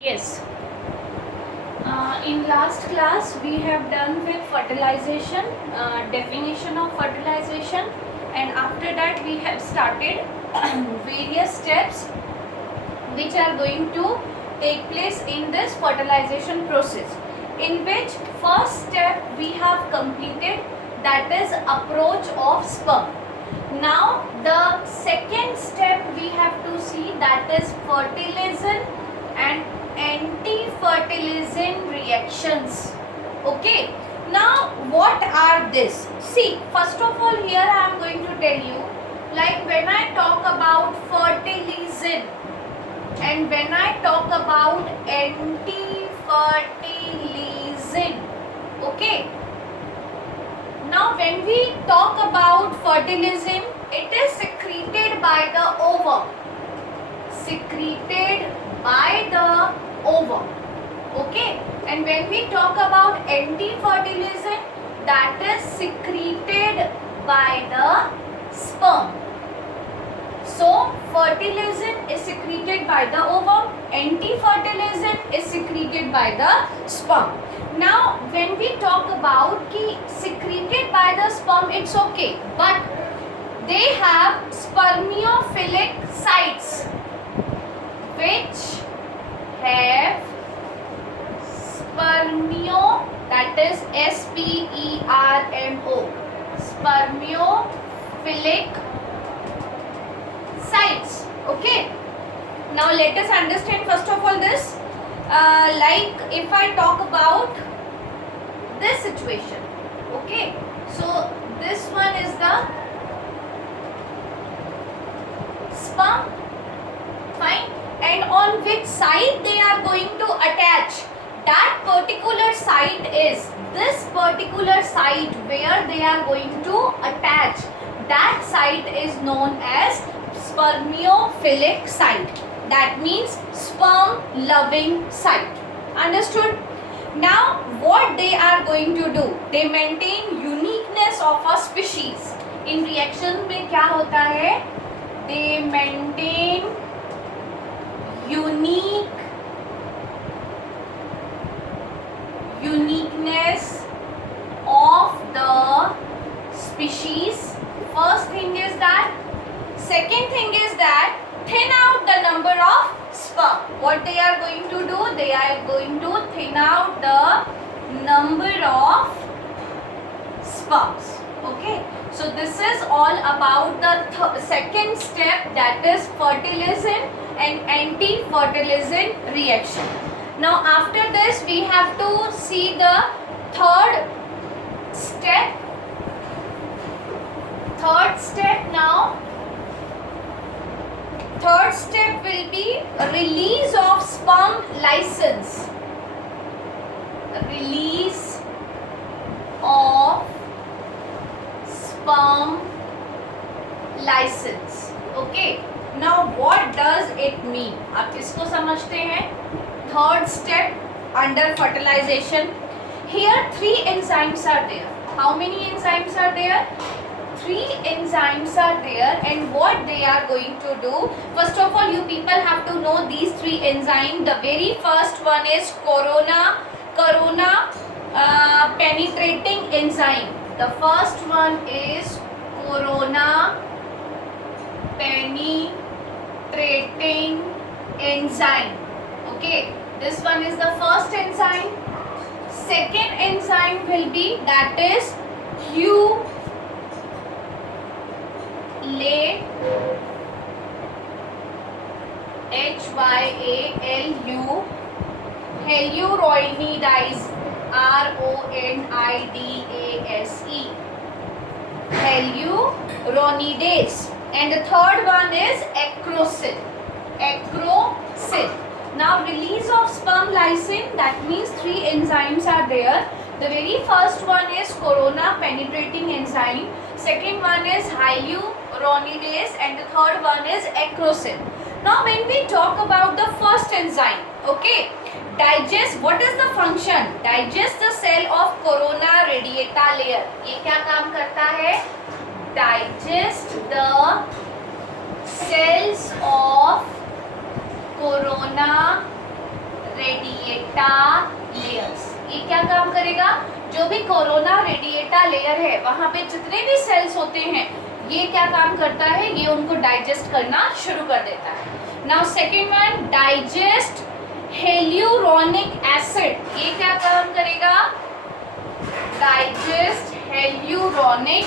Yes. In last class we have done with fertilization, definition of fertilization, and after that we have started various steps which are going to take place in this fertilization process, in which first step we have completed, that is approach of sperm. Now the second step we have to see, that is fertilization and anti-fertilizing reactions. Okay, now what are this? See, first of all, here I am going to tell you, like when I talk about fertilizing and when I talk about anti-fertilizing, okay. Now when we talk about fertilizing, it is secreted by the ovum. Secreted by the ovum. Okay. And when we talk about anti-fertilizing, that is secreted by the sperm. So fertilizing is secreted by the ovum, anti-fertilizing is secreted by the sperm. Now when we talk about ki secreted by the sperm, it's okay, but they have spermiophilic sites which have spermio, that is SPERMO, spermiophilic sites. Okay. Now let us understand first of all this. Like if I talk about this situation, okay. So this one is the sperm, fine, and on which side they are going to attach. That particular site is this particular site where they are going to attach. That site is known as spermiophilic site. That means sperm loving site. Understood? Now what they are going to do? They maintain uniqueness of a species. In reaction में क्या होता है? They maintain uniqueness of the species. First thing is that. Second thing is that thin out the number of sperm. What they are going to do? They are going to thin out the number of sperms. Okay. So this is all about the second step, that is fertilizing and anti-fertilizing reaction. Now after this we have to see the third step. Third step will be release of sperm license. Release of sperm license. Okay. Now what does it mean? आप इसको समझते हैं. Third step under fertilization. Here 3 enzymes are there. How many enzymes are there? 3 enzymes are there, and what they are going to do? First of all, you people have to know these 3 enzymes. The very first one is corona penetrating enzyme. The first one is corona penetrating enzyme. Okay, this one is the first enzyme. Second enzyme will be, that is hyaluronidase, RONIDASE, hyaluronidase. And the third one is acrosil. Now release of sperm lysine, that means 3 enzymes are there. The very first one is corona penetrating enzyme, second one is hyaluronidase, and the third one is acrosil. Now when we talk about the first enzyme, okay, digest, what is the function? Digest the cell of corona radiata layer. ये क्या काम करता है? Digest the cells of corona radiata layers. ये क्या काम करेगा? जो भी कोरोना रेडिएटा लेयर है वहां पे जितने भी सेल्स होते हैं ये क्या काम करता है? ये उनको डाइजेस्ट करना शुरू कर देता है। Now second one, digest hyaluronic acid. ये क्या काम करेगा? Digest hyaluronic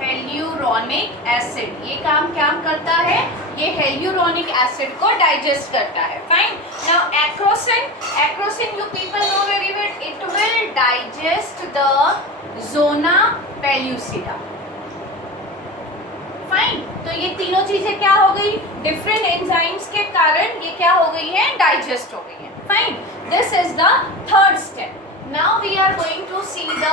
hyaluronic acid. ये काम क्या करता है? ये हेल्यूरोनिक एसिड को डाइजेस्ट करता है। Fine. Now acrosin, acrosin you people know very well, it will digest the zona pellucida. Fine. तो ये तीनों चीजें क्या हो गई? डिफरेंट एंजाइम्स के कारण ये क्या हो गई है? डाइजेस्ट हो गई है। Fine. This is the third step. Now we are going to see the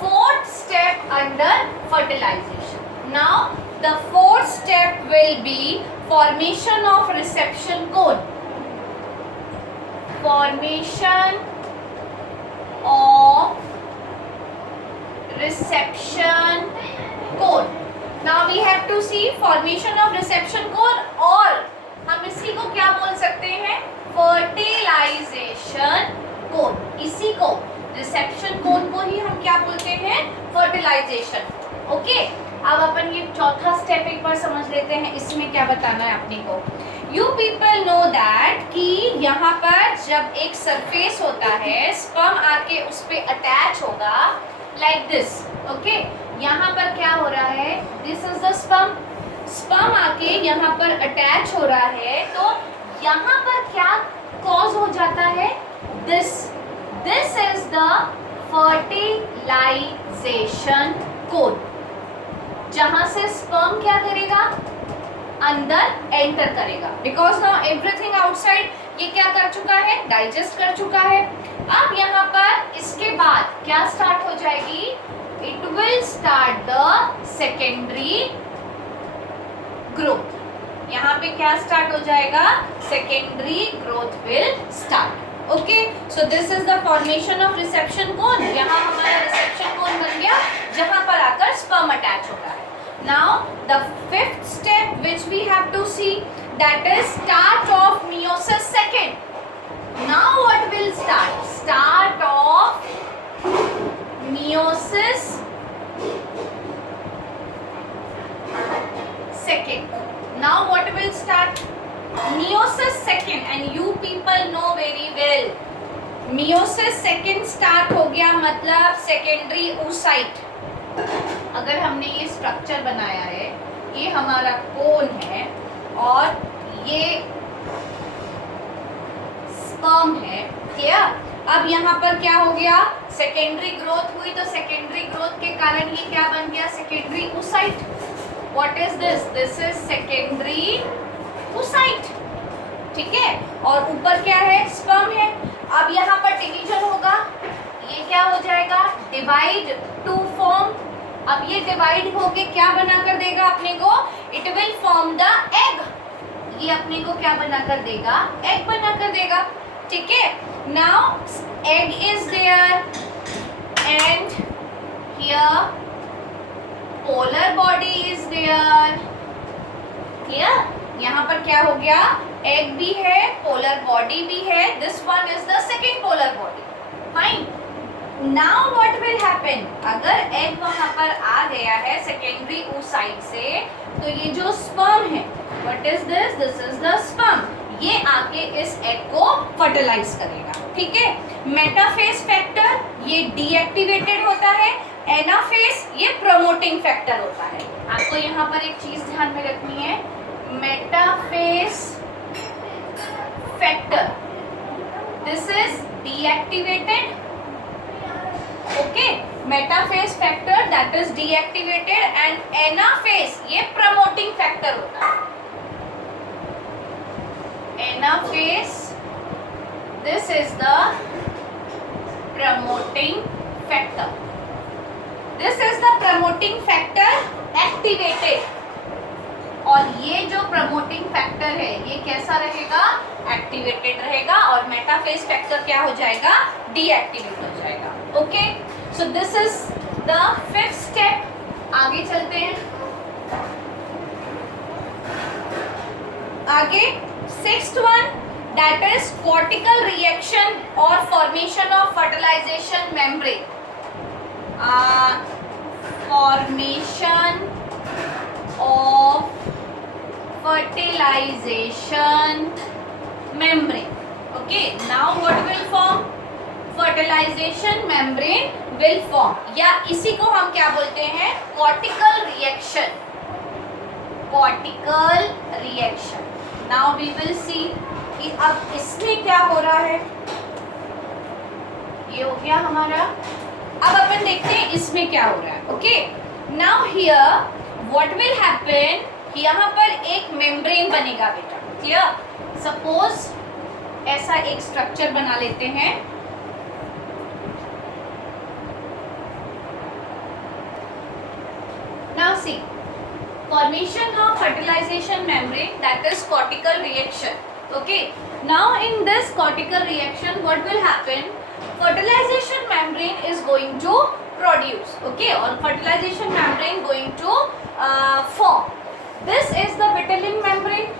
fourth step under fertilisation. Now the fourth step will be formation of reception cone. Formation of reception cone. Now we have to see formation of reception cone, और हम इसी को क्या बोल सकते हैं? Fertilisation कोन। इसी को रिसेप्शन कोन को ही हम क्या बोलते हैं? फर्टिलाइजेशन। ओके, अब अपन ये चौथा स्टेप एक बार समझ लेते हैं, इसमें क्या बताना है अपने को। यू पीपल नो दैट कि यहाँ पर जब एक सरफेस होता है, स्पर्म आके उस पे अटैच होगा लाइक दिस। ओके, यहाँ पर क्या हो रहा है? This is the sperm. Sperm आके यहाँ पर अटैच हो रहा है, तो यहाँ पर क्या कॉज हो जाता है? दिस इज द फर्टिलाइजेशन कोन, जहां से स्पर्म क्या करेगा? अंदर एंटर करेगा। बिकॉज नाउ एवरीथिंग आउटसाइड ये क्या कर चुका है? डाइजेस्ट कर चुका है। अब यहाँ पर इसके बाद क्या स्टार्ट हो जाएगी? It will start the secondary growth. यहाँ पे क्या स्टार्ट हो जाएगा? Secondary growth will start. Okay, so this is the formation of reception cone. यहाँ हमारा reception cone बन गया, जहाँ पर आकर sperm attach होता है। Now the fifth step which we have to see, that is start of meiosis second. Now what will start? Start of meiosis second. Now what will start? Meiosis second, and you people know very well. Meiosis second start हो गया, मतलब secondary oocyte। अगर हमने ये structure बनाया है, ये हमारा कोन है और ये स्पर्म है, क्लियर? अब यहाँ पर क्या हो गया? सेकेंडरी ग्रोथ हुई, तो सेकेंडरी ग्रोथ के कारण ये क्या बन गया? Secondary oocyte। What is this? This is secondary oocyte। ठीक है, और ऊपर क्या है? स्पर्म है। अब यहाँ पर डिवीजन होगा, ये क्या हो जाएगा? Divide two form. अब ये डिवाइड होके क्या बना कर देगा अपने को? It will form the egg. ये अपने को क्या बना कर देगा? एग बना कर देगा। ठीक है, now egg is there and here polar body is there. Clear? यहाँ पर क्या हो गया? एग भी है, पोलर बॉडी भी है। This one is the second polar body. Fine. Now what will happen? अगर एग वहां पर आ गया है सेकेंडरी oocyte से, तो ये जो स्पर्म है, what is this? This is the sperm. ये आके इस एग को फर्टिलाइज करेगा। ठीक है, मेटाफेज फैक्टर ये डीएक्टिवेटेड होता है, एनाफेज ये प्रमोटिंग फैक्टर होता है। आपको यहाँ पर एक चीज ध्यान में रखनी है, metaphase factor this is deactivated. Okay, metaphase factor that is deactivated and anaphase ये प्रमोटिंग फैक्टर होता है। Anaphase this is the promoting factor. This is the promoting factor activated. और ये जो promoting factor है ये कैसा रहेगा? एक्टिवेटेड रहेगा, और मेटाफेज फैक्टर क्या हो जाएगा? डीएक्टिवेट हो जाएगा। Okay, so this is the fifth step. आगे चलते हैं। आगे sixth one, that is cortical reaction or formation of fertilization membrane. Formation of fertilization membrane. Okay, now what will form? Fertilization membrane will form, या इसी को हम क्या बोलते हैं? cortical reaction. cortical reaction. Now we will see कि अब इसमें क्या हो रहा है. ये हो गया हमारा. अब अपन देखते हैं इसमें क्या हो रहा है. Okay, now here what will happen, यहाँ पर एक मेम्ब्रेन बनेगा बेटा. क्लियर? सपोज ऐसा एक स्ट्रक्चर बना लेते हैं. Now see, formation of fertilization membrane, that is cortical reaction. Okay, now in this cortical reaction what will happen? Fertilization membrane is going to produce, okay, or fertilization membrane going to form. This is the vitelline membrane,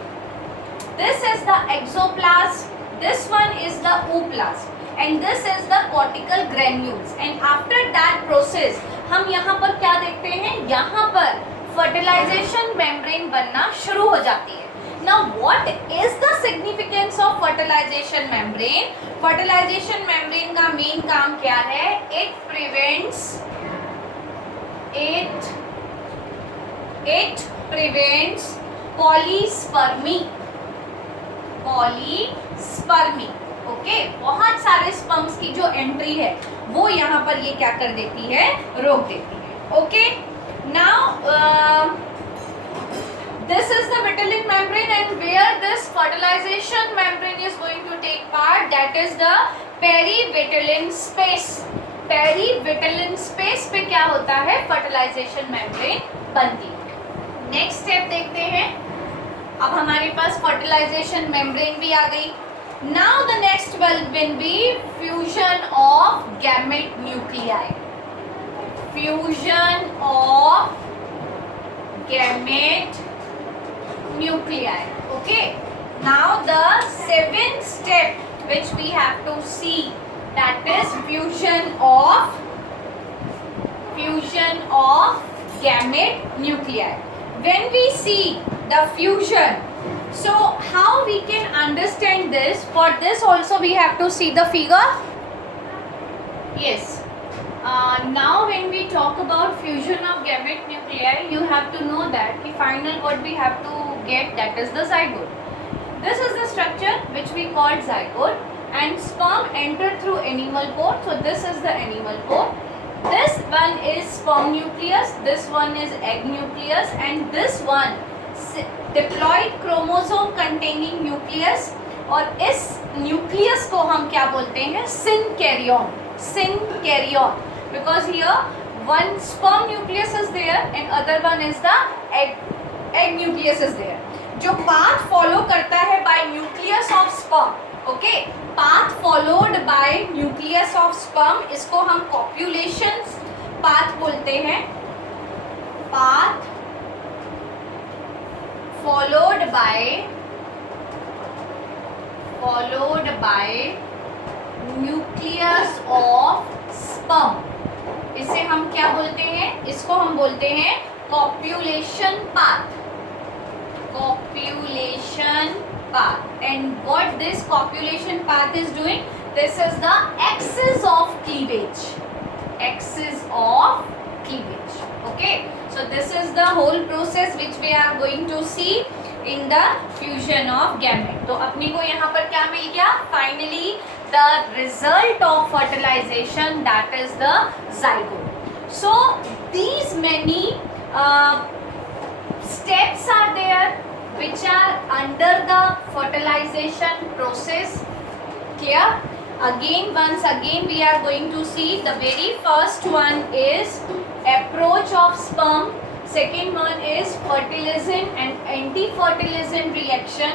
this is the exoplasm, this one is the ooplasm, and this is the cortical granules. And after that process हम यहाँ पर क्या देखते हैं? यहाँ पर fertilization membrane बनना शुरू हो जाती है. Now what is the significance of fertilization membrane? Fertilization membrane का main काम क्या है? It prevents polyspermy. ओके, बहुत सारे स्पर्म्स की जो एंट्री है वो यहाँ पर ये क्या कर देती है? रोक देती है. Okay, now this is the vitelline membrane, and where this fertilization membrane is going to take part, that is the perivitelline space. perivitelline space पे क्या होता है? fertilization membrane बनती है. नेक्स्ट स्टेप देखते हैं. अब हमारे पास fertilization membrane भी आ गई. Now the next will be fusion of gamete nuclei. Fusion of gamete nuclei. Okay, now the seventh step which we have to see, that is fusion of gamete nuclei. When we see the fusion, so how we can understand this? For this also we have to see the figure. Yes. Now when we talk about fusion of gamete nuclei, you have to know that the final what we have to get, that is the zygote. This is the structure which we call zygote, and sperm enter through animal pore. So this is the animal pore. This one is sperm nucleus, this one is egg nucleus, and this one diploid chromosome containing nucleus. और इस nucleus को हम क्या बोलते हैं? Syncaryon. Because here one sperm nucleus is there and other one is the egg nucleus is there. जो path follow करता है by nucleus of sperm, okay, path followed by nucleus of sperm, इसको हम कॉप्यूलेशन पाथ बोलते हैं. Path followed by nucleus of sperm, इसे हम क्या बोलते हैं? इसको हम बोलते हैं copulation path. And what this copulation path is doing? This is the axis of cleavage. Okay, so this is the whole process which we are going to see in the fusion of gamete. तो अपने को यहाँ पर क्या मिल गया? Finally the result of fertilization, that is the zygote. So these many steps are there which are under the fertilization process. Clear? Once again we are going to see the very first one is approach of sperm, second one is fertilizing and anti-fertilizing reaction,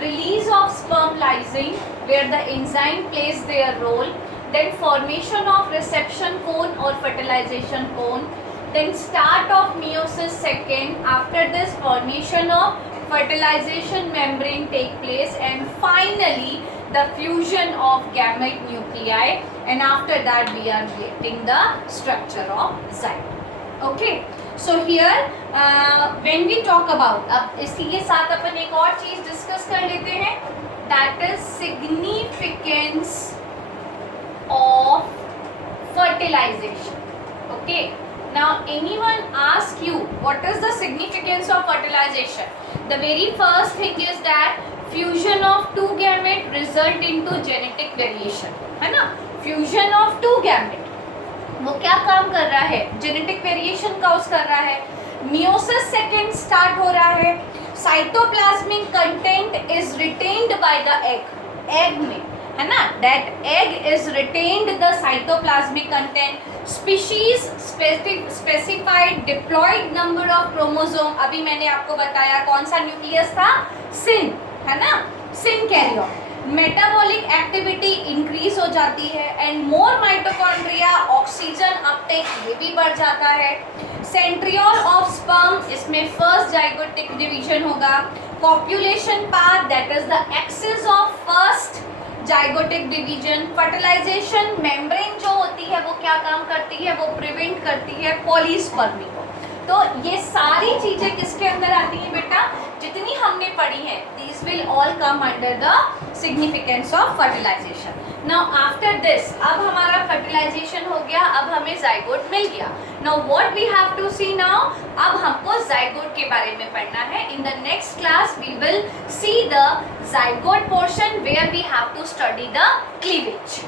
release of sperm lysine where the enzyme plays their role, then formation of reception cone or fertilization cone, then start of meiosis second, after this formation of fertilization membrane take place, and finally the fusion of gamete nuclei, and after that we are getting the structure of zygote. Okay, so here when we talk about, अब इसी के साथ अपन एक और चीज discuss कर लेते हैं, that is significance of fertilization. Okay, now anyone ask you what is the significance of fertilization? The very first thing is that fusion of two gamete result into genetic variation, है ना. fusion of two gamete वो क्या काम कर रहा है? Genetic variation cause कर रहा है. मियोसिस सेकेंड स्टार्ट हो रहा है. Cytoplasmic content is retained by the egg में, है ना. That egg is retained the cytoplasmic content. Species specified diploid number of chromosome. अभी मैंने आपको बताया कौन सा न्यूक्लियस था, सिन, है ना, सिन कैरियन. मेटाबॉलिक एक्टिविटी इंक्रीज हो जाती है and more mitochondria, oxygen uptake ये भी बढ़ जाता है. सेंट्रियोल ऑफ स्पर्म, इसमें फर्स्ट जाइगोटिक डिवीजन होगा. Copulation path, that is the axis of first zygotic division. Fertilization membrane जो होती है वो क्या काम करती है, वो प्रिवेंट करती है पॉलीस्पर्मी को. तो ये सारी चीजें किसके अंदर आती हैं बेटा, जितनी हमने पढ़ी है, these will all come under the significance of fertilization. Now after this, अब हमारा fertilization हो गया, अब हमें zygote मिल गया. Now what we have to see now, अब हमको zygote के बारे में पढ़ना है. In the next class we will see the zygote portion where we have to study the cleavage.